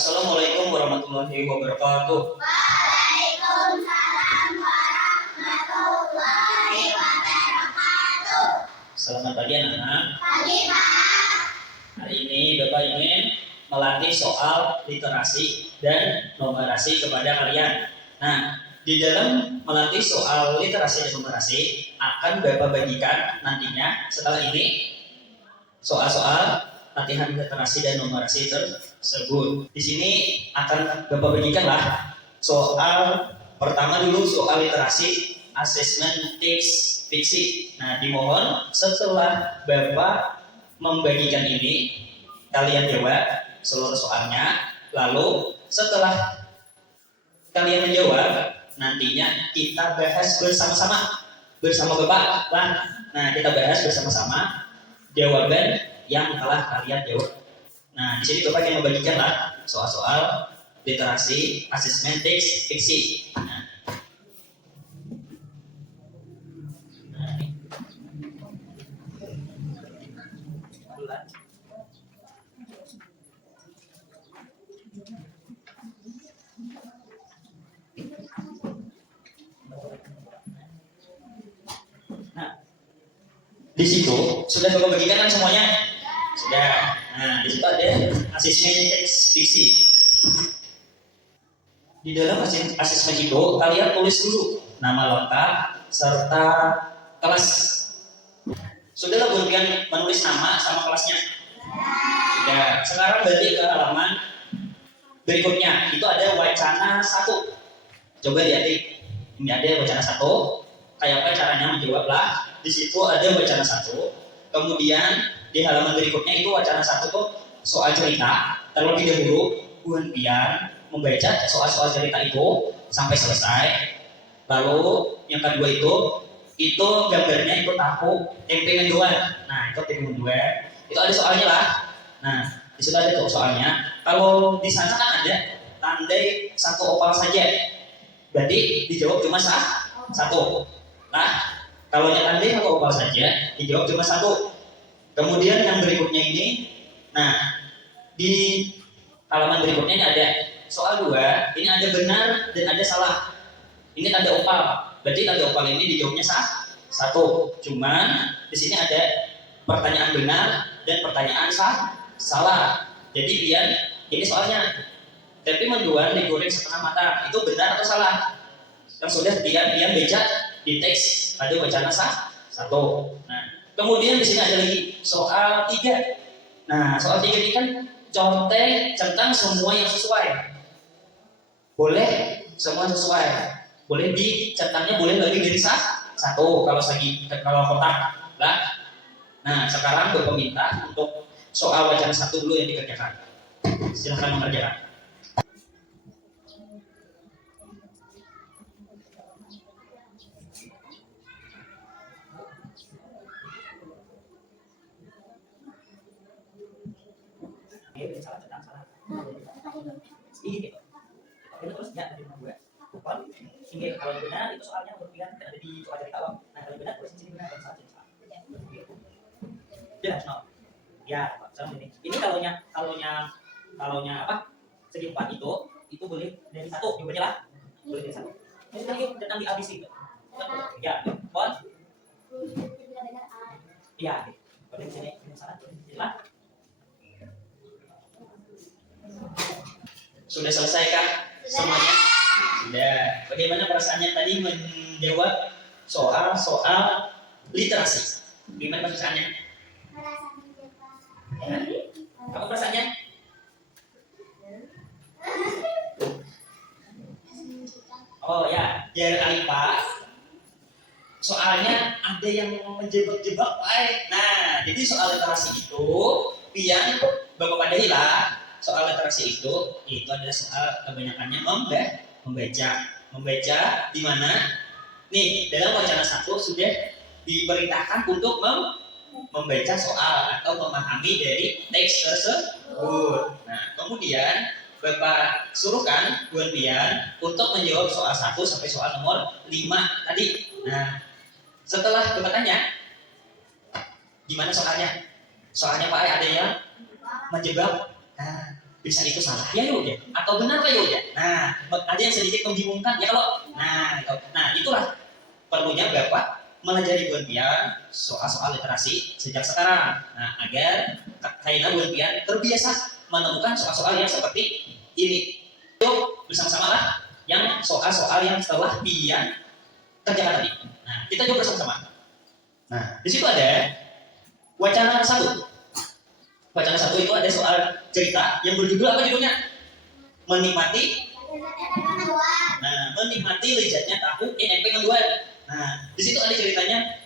Assalamualaikum warahmatullahi wabarakatuh. Waalaikumsalam warahmatullahi wabarakatuh. Selamat pagi anak-anak. Pagi Pak. Hari ini Bapak ingin melatih soal literasi dan numerasi kepada kalian. Nah, di dalam melatih soal literasi dan numerasi akan Bapak bagikan nantinya setelah ini soal-soal latihan literasi dan numerasi tersebut. Di sini akan Bapak bagikanlah soal pertama dulu, soal literasi assessment text fiksi. Nah, dimohon setelah Bapak membagikan ini kalian jawab seluruh soalnya, lalu setelah kalian menjawab nantinya kita bahas bersama-sama bersama Bapak lah. Nah, kita bahas bersama-sama jawaban yang telah kalian jawab. Nah, di sini Bapak yang membagikan lah soal-soal literasi assessment text fiksi. Di situ sudah Bapak bagikan kan semuanya? Sudah. Nah, di situ ada asesmen teks fiksi. Di dalam asesmen itu kalian tulis dulu nama lengkap serta kelas. Sudahlah kalian menulis nama sama kelasnya? Sudah. Sekarang balik ke halaman berikutnya. Itu ada wacana 1. Coba lihat nih. Ini ada wacana 1. Kayak apa caranya menjawablah. Di situ ada wacana 1. Kemudian di halaman berikutnya itu wacana 1 tuh soal cerita. Terlebih dahulu Buan Pian membaca soal-soal cerita itu sampai selesai. Lalu yang kedua itu gambarnya itu tahu tempe mendoan. Nah, itu tempe mendoan. Itu ada soalnya lah. Nah, di situ ada tuh soalnya. Kalau di sana kan ada tandai 1 opal saja. Berarti dijawab cuma 1. Nah, kalau yang tandai 1 opal saja, dijawab cuma 1. Kemudian yang berikutnya ini, nah di halaman berikutnya ini ada soal 2. Ini ada benar dan ada salah. Ini tanda opal, berarti tanda opal ini dijawabnya 1. Cuman di sini ada pertanyaan benar dan pertanyaan salah. Jadi biar ini soalnya tempe mendoan digoreng setengah matang, itu benar atau salah? Yang sudah dia baca di teks pada wacana 1. Nah, kemudian di sini ada lagi soal 3. Nah, soal 3 ini kan contek tentang semua yang sesuai. Boleh semua sesuai. Boleh dicentangnya boleh lebih dari 1 kalau kotak. Nah, sekarang Bapak minta untuk soal wacana 1 dulu yang dikerjakan. Silahkan mengerjakan. Salah tentang salah. Ini terus ya dari nomor 2. Bukan. Hingga kalau benar itu soalnya berpikir ada di soal cerita awam. Nah, kalau benar tulis sini benar dan salah sini salah. Jelas no. Ya, sama ini. Ini kalaunya apa? Segi 4 itu boleh dari 1 jawabannya lah. Boleh dari 1. Ini lagi tentang di ABC itu. Ya, bon. Iya, boleh di sini salah. Jelas. Sudah selesaikah semuanya? Sudah. Bagaimana perasaannya tadi menjawab soal literasi? Gimana perasaannya? Ya. Apa perasaannya? Oh ya, biar Pak. Soalnya ada yang menjebak-jebak, Pak. Nah, jadi soal literasi itu, pian Bapak padahi lah. Soal literasi itu adalah soal kebanyakannya membaca di mana nih dalam wacana 1 sudah diperintahkan untuk membaca soal atau memahami dari teks tersebut. Nah, kemudian Bapak suruhkan Buan Pian untuk menjawab soal 1 sampai soal nomor 5 tadi. Nah, setelah Bapak tanya gimana soalnya? Soalnya Pak ada yang menjebak. Nah, bisa itu salah ya yuk ya, atau benar ya yuk ya. Nah, ada yang sedikit membingungkan ya kalau, nah itulah perlunya Bapak melajari Bun Pian soal-soal literasi sejak sekarang. Nah, agar Kaina Bun Pian terbiasa menemukan soal-soal yang seperti ini. Yuk bersama-sama lah yang soal-soal yang telah Pian kerjakan tadi. Nah, kita coba bersama-sama. Nah, di situ ada wacana satu. Wacana satu itu ada soal cerita yang berjudul apa judulnya? Menikmati. Nah, menikmati lezatnya tahu NMP menduan. Nah, di situ ada ceritanya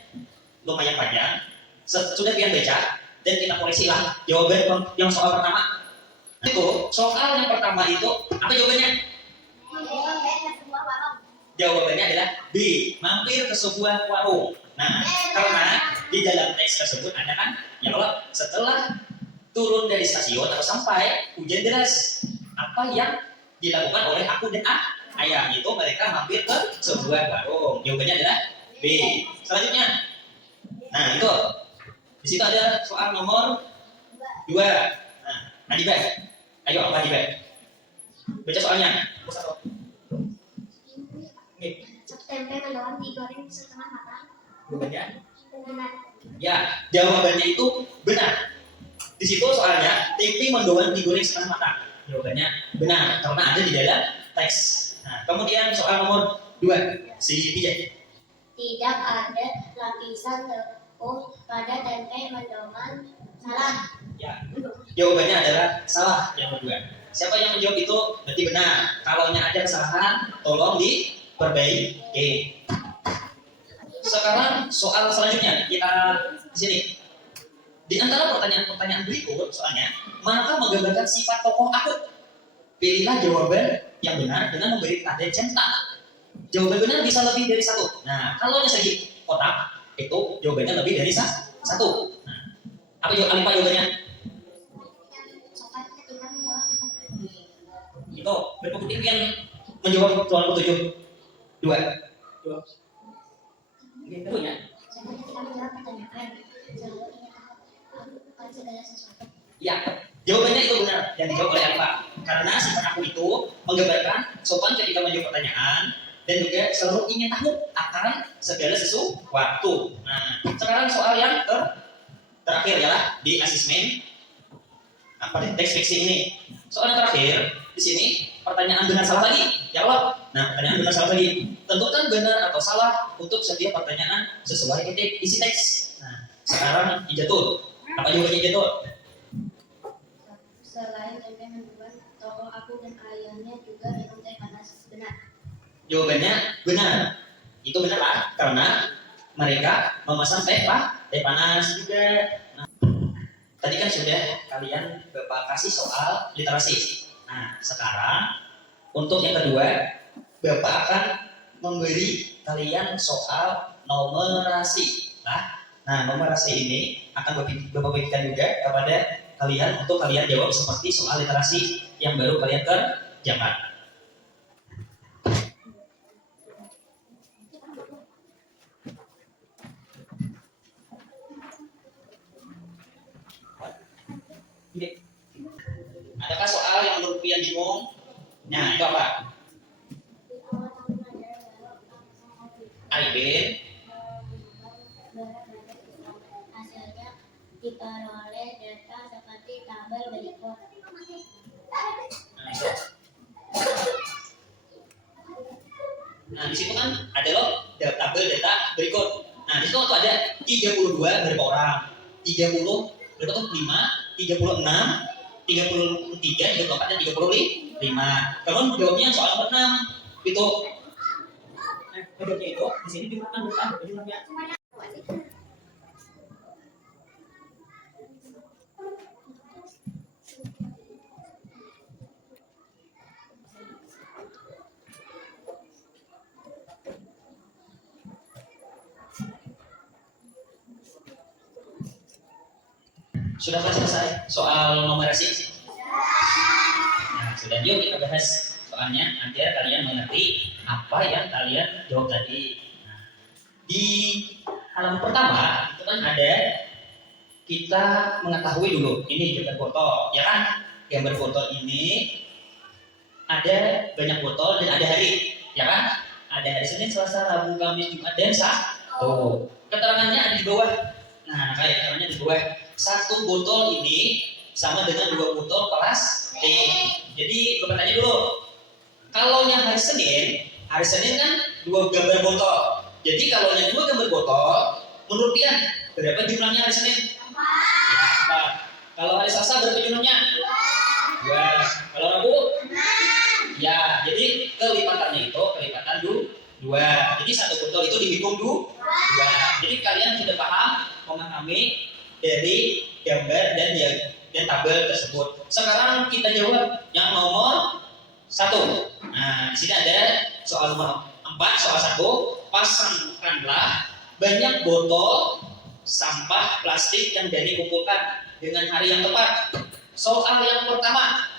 lumayan panjang. Sudah Pian baca dan kita koreksi lah jawaban yang soal pertama. Itu soal yang pertama itu apa jawabannya? Jawabannya adalah B, mampir ke sebuah warung. Nah, karena di dalam teks tersebut ada kan, ya kalau setelah turun dari stasiun atau sampai hujan deras, apa yang dilakukan oleh aku dan ayah itu mereka mampir ke sebuah warung. Jawabannya adalah B. Selanjutnya, nah itu di situ ada soal nomor 2. Nah, Nadiba, ayo apa Nadiba? Baca soalnya. Tempe mendoan digoreng setengah matang. Jawabannya? Benar. Ya, jawabannya itu benar. Di situ soalnya tempe mendoan digoreng setengah matang. Jawabannya benar karena ada di dalam teks. Nah, kemudian soal nomor 2, si Tijak. Tidak ada lapisan tepung pada tempe mendoan. Salah. Ya, jawabannya adalah salah yang kedua. Siapa yang menjawab itu berarti benar. Kalau ada kesalahan, tolong diperbaiki. Sekarang soal selanjutnya kita di sini. Di antara pertanyaan-pertanyaan berikut soalnya, manakah menggambarkan sifat tokoh aku? Pilihlah jawaban yang benar dengan memberi tanda centang. Jawaban benar bisa lebih dari satu. Nah, kalau segi kotak itu jawabannya lebih dari satu. Nah, apa jawabannya? Itu berpukul yang menjawab soal ke-7. 2. Gitu ya. Ya, jawabannya itu benar yang dijawab oleh Alfa. Karena sifat aku itu menggambarkan sopan ketika menjawab pertanyaan dan juga selalu ingin tahu akan segala sesuatu. Nah, sekarang soal yang terakhir ya di asesmen apa di teks fiksi ini. Soal yang terakhir di sini pertanyaan benar salah lagi. Jawab. Nah, pertanyaan benar salah lagi. Tentukan benar atau salah untuk setiap pertanyaan sesuai isi teks. Nah, sekarang Ijatul. Apa jawabannya Ijatul? Selain tempe mendoan, tokoh aku dan ayahnya juga minum teh panas. Benar. Jawabannya benar. Itu benar lah, karena mereka memesan teh panas juga. Nah, tadi kan sudah kalian Bapak kasih soal literasi. Nah, sekarang untuk yang kedua, Bapak akan memberi kalian soal numerasi. Nah, numerasi ini akan Bapak berikan juga kepada kalian untuk kalian jawab seperti soal literasi yang baru kalian kerjakan. Adakah soal yang menurut kalian bingung? Nah, itu apa? Arifin. Hasilnya diperoleh data seperti tabel berikut. Nah, di situ kan ada loh tabel data berikut. Nah, di situ tuh ada 32 berapa orang? 30 berapa tuh? 5, 36, 33, 34 dan 35. Kalau jawabnya soal nomor 6 itu jawabnya itu di sini dimakan jumlahnya. Sudah selesai soal numerasi? Nah, sudah. Yuk kita bahas soalnya agar kalian mengerti apa yang kalian jawab tadi. Nah, di halaman pertama itu kan ada kita mengetahui dulu ini jawaban foto, ya kan? gambar botol ini ada banyak botol dan ada hari, ya kan? Ada hari Senin, Selasa, Rabu, Kamis, Jumat, dan Sabtu. Keterangannya ada di bawah. Nah, kayak keterangannya di bawah. Satu botol ini sama dengan 2 botol plastik. Jadi, gue tanya dulu. Kalau yang hari Senin kan 2 gambar botol. Jadi, kalau yang 2 gambar botol, menurut Pian, berapa jumlahnya hari Senin? Ya, kalau hari Selasa berapa jumlahnya? 2. Kalau Rabu? Ya, jadi kelipatannya itu kelipatan 2. Jadi satu botol itu dihitung 2. Jadi kalian sudah paham memahami dari gambar dan tabel tersebut. Sekarang kita jawab yang nomor 1. Nah, di sini ada soal nomor 4, soal 1. Pasangkanlah banyak botol sampah plastik yang dikumpulkan dengan hari yang tepat. Soal yang pertama.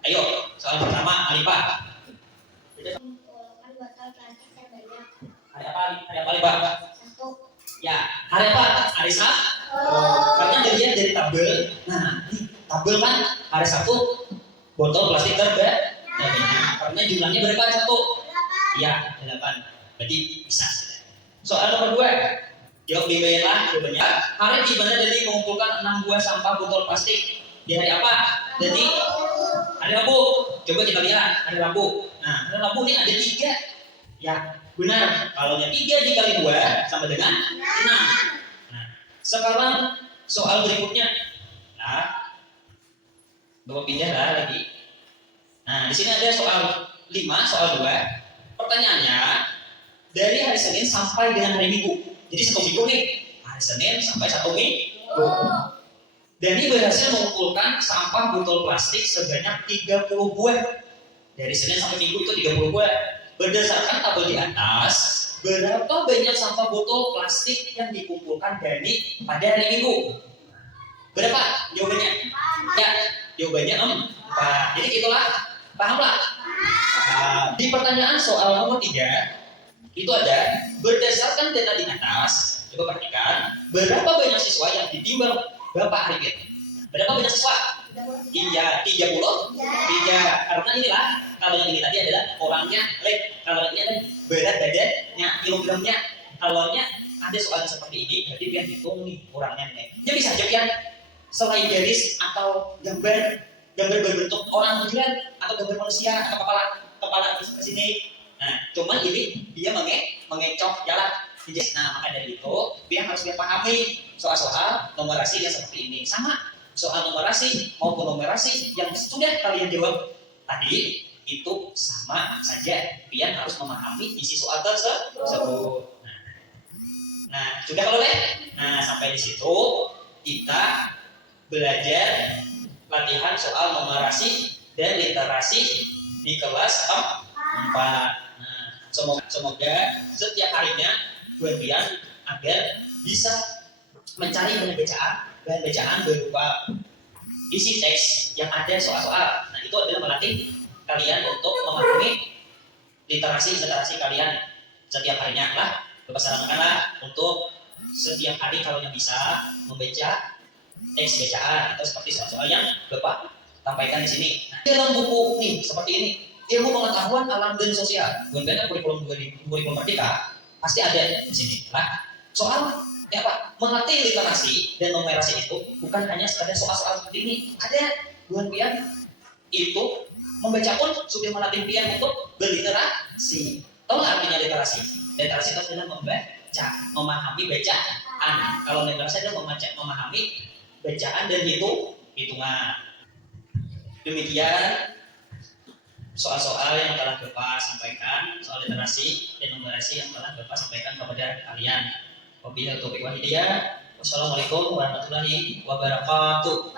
Ayo, soal pertama, Alifah. Mengumpulkan botol plastik terbanyak. Hari apa Alifah? 1. Ya, hari apa? Hari Sabtu. Karena dilihat dari tabel. Nah, ini tabel kan hari Sabtu botol plastik terbanyak. Karena jumlahnya berapa hari Sabtu? Ya, 8. Berarti bisa. Soal nomor 2. Jawab lah jawabannya. Hari di mana Deni mengumpulkan 6 buah sampah botol plastik di hari apa? Deni? Hari Rabu. Coba kita lihat hari Rabu. Nah, hari Rabu ini ada 3. Ya, benar. Kalau yang 3 dikali 2 sama dengan 6. Nah, sekarang soal berikutnya. Nah, Bapak pindah lah lagi. Nah, di sini ada soal 5, soal 2. Pertanyaannya, dari hari Senin sampai dengan hari Minggu. Jadi 1 minggu nih, hari Senin sampai 1 minggu. Dani berhasil mengumpulkan sampah botol plastik sebanyak 30 buah. Dari Senin sampai Minggu itu 30 buah. Berdasarkan tabel di atas, berapa banyak sampah botol plastik yang dikumpulkan Dani pada hari Minggu? Berapa jawabannya? Ya, jawabannya 4. Jadi itulah, pahamlah. Di pertanyaan soal nomor 3, itu ada berdasarkan data di atas. Coba perhatikan, berapa banyak siswa yang ditimbang Bapak Arifin? Berapa banyak siswa? 30. 3. Karena inilah, kalau yang ini tadi adalah orangnya, kalau ini adalah berat badannya, kilogramnya. Kalau ada soal seperti ini, berarti Pian hitung nih orangnya nih. Ya bisa aja Pian selain garis atau gambar berbentuk orang beneran atau gambar manusia atau kepala ke sini. Nah, cuman ini dia mengecok jalan. Nah, maka dari itu Pian harus pahami soal-soal numerasi yang seperti ini. Sama soal numerasi maupun numerasi yang sudah kalian jawab tadi itu sama saja. Pian harus memahami isi soal tersebut. Nah, sudah kalau Nah, sampai di situ kita belajar latihan soal numerasi dan literasi di kelas 4. Nah, semoga setiap harinya buat Pian agar bisa mencari bahan bacaan berupa isi teks yang ada soal-soal. Nah, itu adalah melatih kalian untuk memahami literasi kalian setiap harinya lah. Bapak sarankanlah untuk setiap hari kalau yang bisa membaca teks bacaan atau seperti soal-soal yang Bapak sampaikan di sini. Nah, dalam buku nih seperti ini, ilmu pengetahuan alam dan sosial, bukan kurikulum Merdeka, pasti ada di sini. Nah, soal melatih literasi dan numerasi itu bukan hanya sekadar soal-soal seperti ini. Ada buat Pian itu membaca pun sudah melatih Pian untuk berliterasi. Tahu nggak artinya literasi? Literasi itu adalah membaca, memahami bacaan. Kalau literasi adalah memahami bacaan dan hitungan. Demikian soal-soal yang telah Bapak sampaikan, soal literasi dan numerasi yang telah Bapak sampaikan kepada kalian. Wabillahi taufiq wal hidayah. Wassalamualaikum warahmatullahi wabarakatuh.